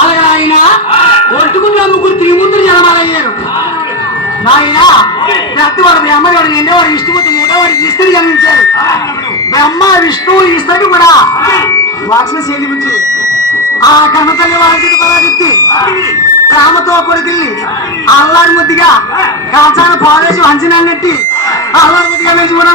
అలాగే ఆయన ఒట్టుకున్న ముగ్గురు త్రిమూర్తులు జన్మాలయ్యారు. ఆయన పెద్దవాడు బ్రహ్మదేవుడు, రెండేవాడు విష్ణుమూర్తి, మూడోవాడు ఈశ్వరుడు జన్మించారు. బ్రహ్మ విష్ణువు ఈశ్వరుడు కూడా వాక్సిన శైలించి ఆ కన్నతల్లి వారికి పరాజిత్తి రామతో కొడుకుల్ని అల్లారి ముద్దిగా కాచాన పాలేసి అంచనాలు నెట్టి అల్లారి ముద్దిగా వేసి కూడా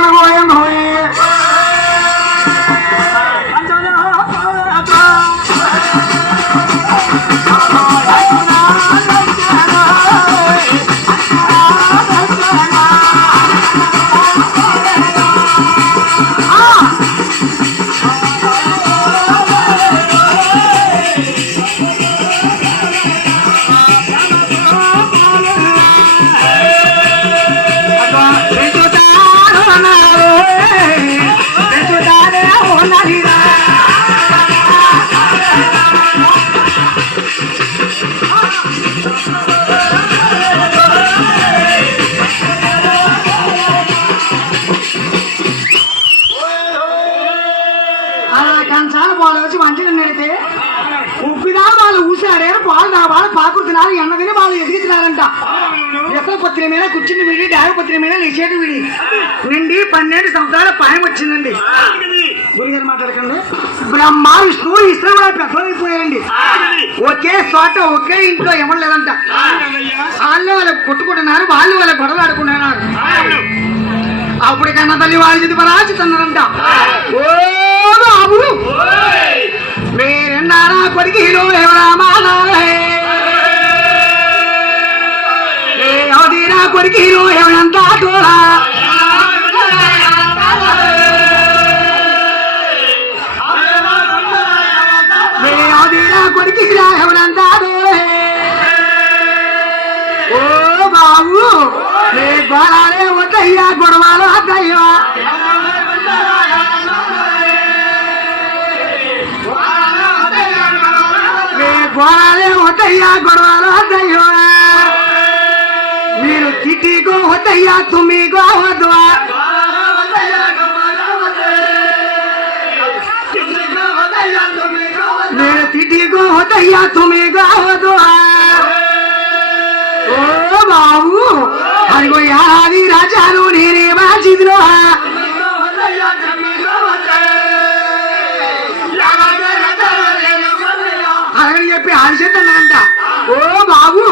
పాకుతున్నారు, ఎన్న తిని వాళ్ళు ఎదిగిస్తున్నారంట. ఎసల పత్రి మీద కూర్చుని విడి, డాగపత్రి మీద లేచేటి విడి నిండి 12 సంవత్సరాల పాయం వచ్చిందండి. గురుగారు మాట్లాడకండి. బ్రహ్మ విష్ణువు ఈశ్వరు కూడా పెద్దలైపోయారండి. ఒకే చోట ఒకే ఇంట్లో ఎవరు లేదంట. వాళ్ళు వాళ్ళకి కొట్టుకుంటున్నారు, వాళ్ళు వాళ్ళ గొడవలు ఆడుకుంటున్నారు. అప్పుడు కన్నా తల్లి వాళ్ళ చేతి పరాచితున్నారంట. ఓ బాబు మీరెన్నారా కొడుకు హీరో ఎవరామానా కొడుకు హీరో ఎవరంతా తోలా కొడుకు హీరో ఎవరంతా ఓ బాబు నే గొడవలే వద్దయ్యా, గొడవలు వద్దయ్యా. గోళాలే వద్దయ్యా, గొడవలు వద్దయ్యో. మీరు తిట్టిగో వద్దయ్యా, తుమ్మిగో వద్దు. మీరు తిట్టిగో వద్దయ్యా, తుమ్మిగో వద్దు. ఓ బాబు అదిగో యాది రాజాలు నేనే బాచిదిలో అని చెప్పి ఆడిచేద్దానంట. ఓ బాబు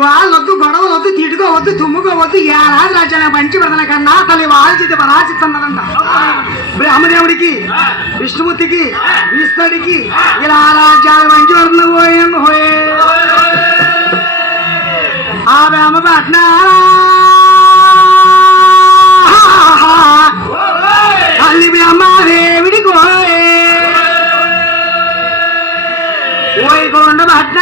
వాళ్ళొద్దు, గొడవలొద్దు, తిట్టుకోవద్దు, తుమ్ముకోవద్దు, ఏడాది రాజ్యాన్ని పంచి పెడతాన కన్నా తల్లి వాళ్ళ చేతి పరాచిస్తున్నదంట. బ్రహ్మదేవుడికి, విష్ణుమూర్తికి, ఈశ్వరుడికి ఇలా రాజ్యాలు పంచి పెడుతున్న పోయే ఆ బ్రహ్మ పట్నారా తల్లి బ్రహ్మదేవుడికి ఓయకొండ పట్న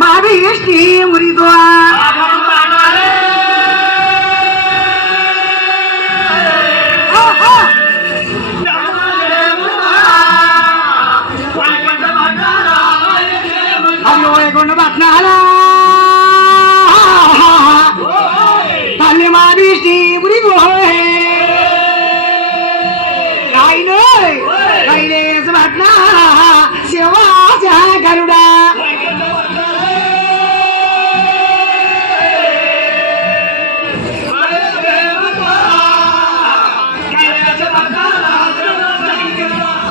మా విష్ణి మురితో ఓయకొండ పట్నాల తల్లి మా విష్ణి మురితో కైలేశ పట్న శివాజగరుడా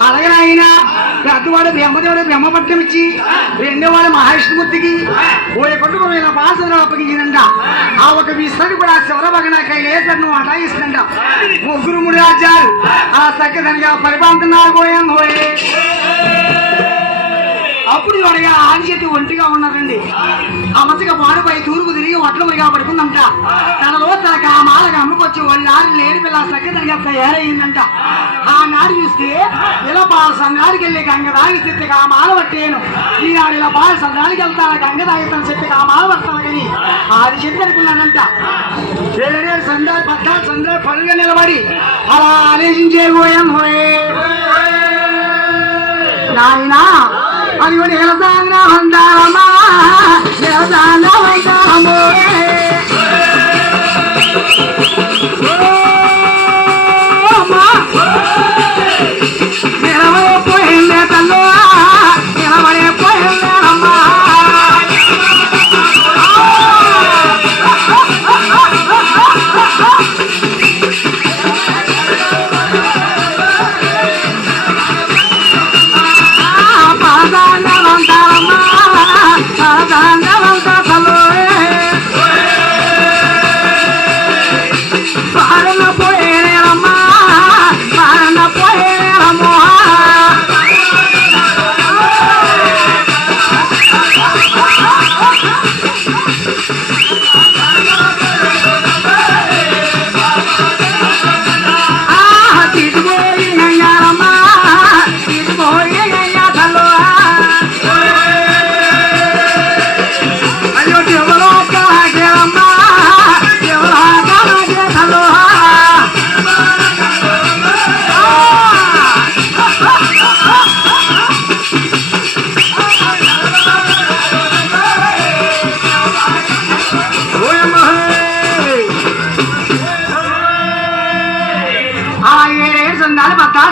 అలాగే ఆయన పెద్దవాడు బ్రహ్మదేవుడు బ్రహ్మపట్నం ఇచ్చి రెండో వాడు మహావిష్ణుమూర్తికి ఓయకొండ ఇలా పాసలు అప్పగించిందంట. ఆ ఒక విస్తరి కూడా శివరభగన కైలేశ్వరును అటాయిస్తుందంట. 3 రాజ్యాలు అలా చక్కదనిగా పరిపాలనగా పోయే అప్పుడు వాడిగా ఆడి చెట్టు ఒంటిగా ఉన్నారండి. ఆ మధ్యగా వాడిపై తూర్పు తిరిగి వడ్ల మురిగా పడుకుందంట. తనలో తన మాలగా అమ్ముకొచ్చి వాళ్ళ నాడు లేని పిల్ల సగ్గదానికి అంత ఏరయ్యిందంట. ఆ నాడు చూస్తే ఇలా పాల సంఘానికి వెళ్ళి గంగ తాగి చెత్తి కామాల పట్టేను. ఈనాడు ఇలా పాల సంఘానికి వెళ్తాను గంగ తాగితాను చెత్తి కామాల పడతాను కానీ అది చెత్తి అనుకున్నానంట. 7 సందాలు 14 సందాలు పనులుగా నిలబడి అలా ఆలోచించే పోయాం నాయనా అది కూడా నిలదానా వందామా నిలదానా వందామో నిలబడిపోయిందే తల్లు నిలబడిపోయిందే అమ్మా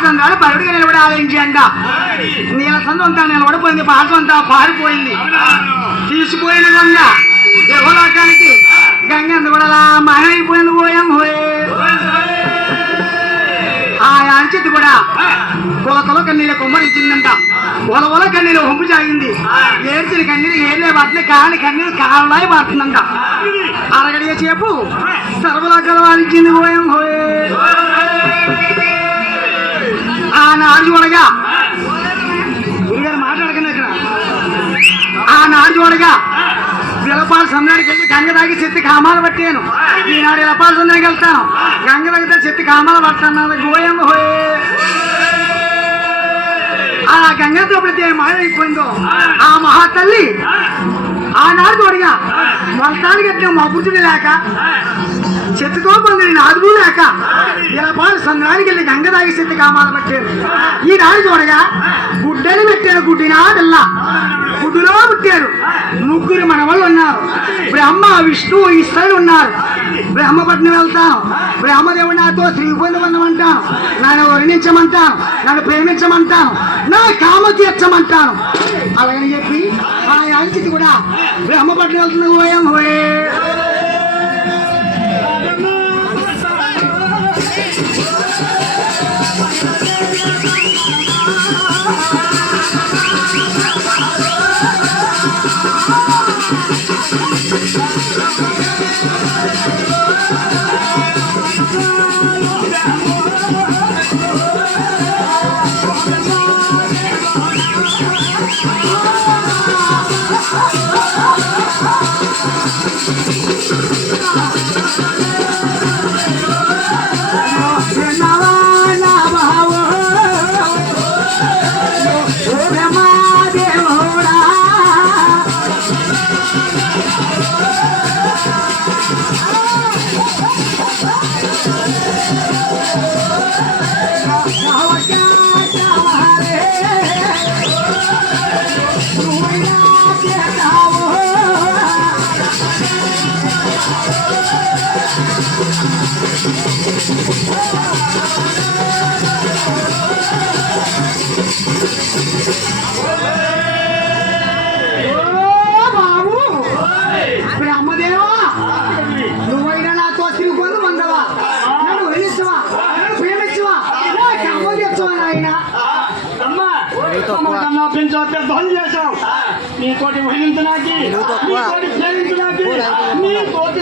సందాలు పరుడిగా నిలబడి ఆలోచించండి. నీళ్ళ సందంతా నిలబడిపోయింది, పాఠం అంతా పారిపోయింది. తీసిపోయిన గంగ ఎవలోకానికి గంగ అంత కూడా మాయమైపోయింది పోయాం ఆ అంచెత్తి కూడా కొలతలో కన్నీళ్ళ కుమ్మరించిందంట. ఒలవల కన్నీళ్ళు హొంపు సాగింది. ఏడ్చిన కన్నీళ్ళు ఏర్లే పడుతున్నాయి కానీ కన్నీళ్ళు కాళ్ళాయి పడుతుందంట. అరగడియ చేపు సర్వలోకాలు వారించింది పోయాం ఆనాడు చూడగా గురుగారు మాట్లాడకండి ఇక్కడ. ఆనాడు చూడగా విలపాల సందానికి వెళ్ళి గంగ తాగి చెత్తి కామాలు పట్టాను. ఈనాడు విలపాల సందానికి వెళ్తాను గంగ తాగితే చెత్తి కామాలు పడతాను గోయం ఆ గంగతో ఎప్పుడైతే మాయమైపోయిందో ఆ మహాతల్లి ఆనాడు చూడగా మొత్తానికి ఎట్లా మబ్బుతుడు లేక చెట్టుతో పొందిన నాదుగు లేక విలపాల సంద్రానికి వెళ్ళి గంగ తాగి చెత్తి కామాలు పట్టారు. ఈనాడు చూడగా గుడ్డని పెట్టారు. గుడ్డినా పిల్ల గుడ్డులో పుట్టారు. 3 మనవాళ్ళు ఉన్నారు. బ్రహ్మ విష్ణు ఈశ్వరుడు ఉన్నారు. బ్రహ్మపట్నం వెళ్తాను. బ్రహ్మదేవుడు నాతో శ్రీ పొందమంటాను. నన్ను వర్ణించమంటాను. నన్ను ప్రేమించమంటాను. నా కామ తీర్చమంటాను. అలాగని చెప్పి ఆ అంకితి కూడా బ్రహ్మపట్నం వెళ్తున్న పోయాం నీతోటి వహించడానికి నీతోటి ప్రేమించడానికి నీతోటి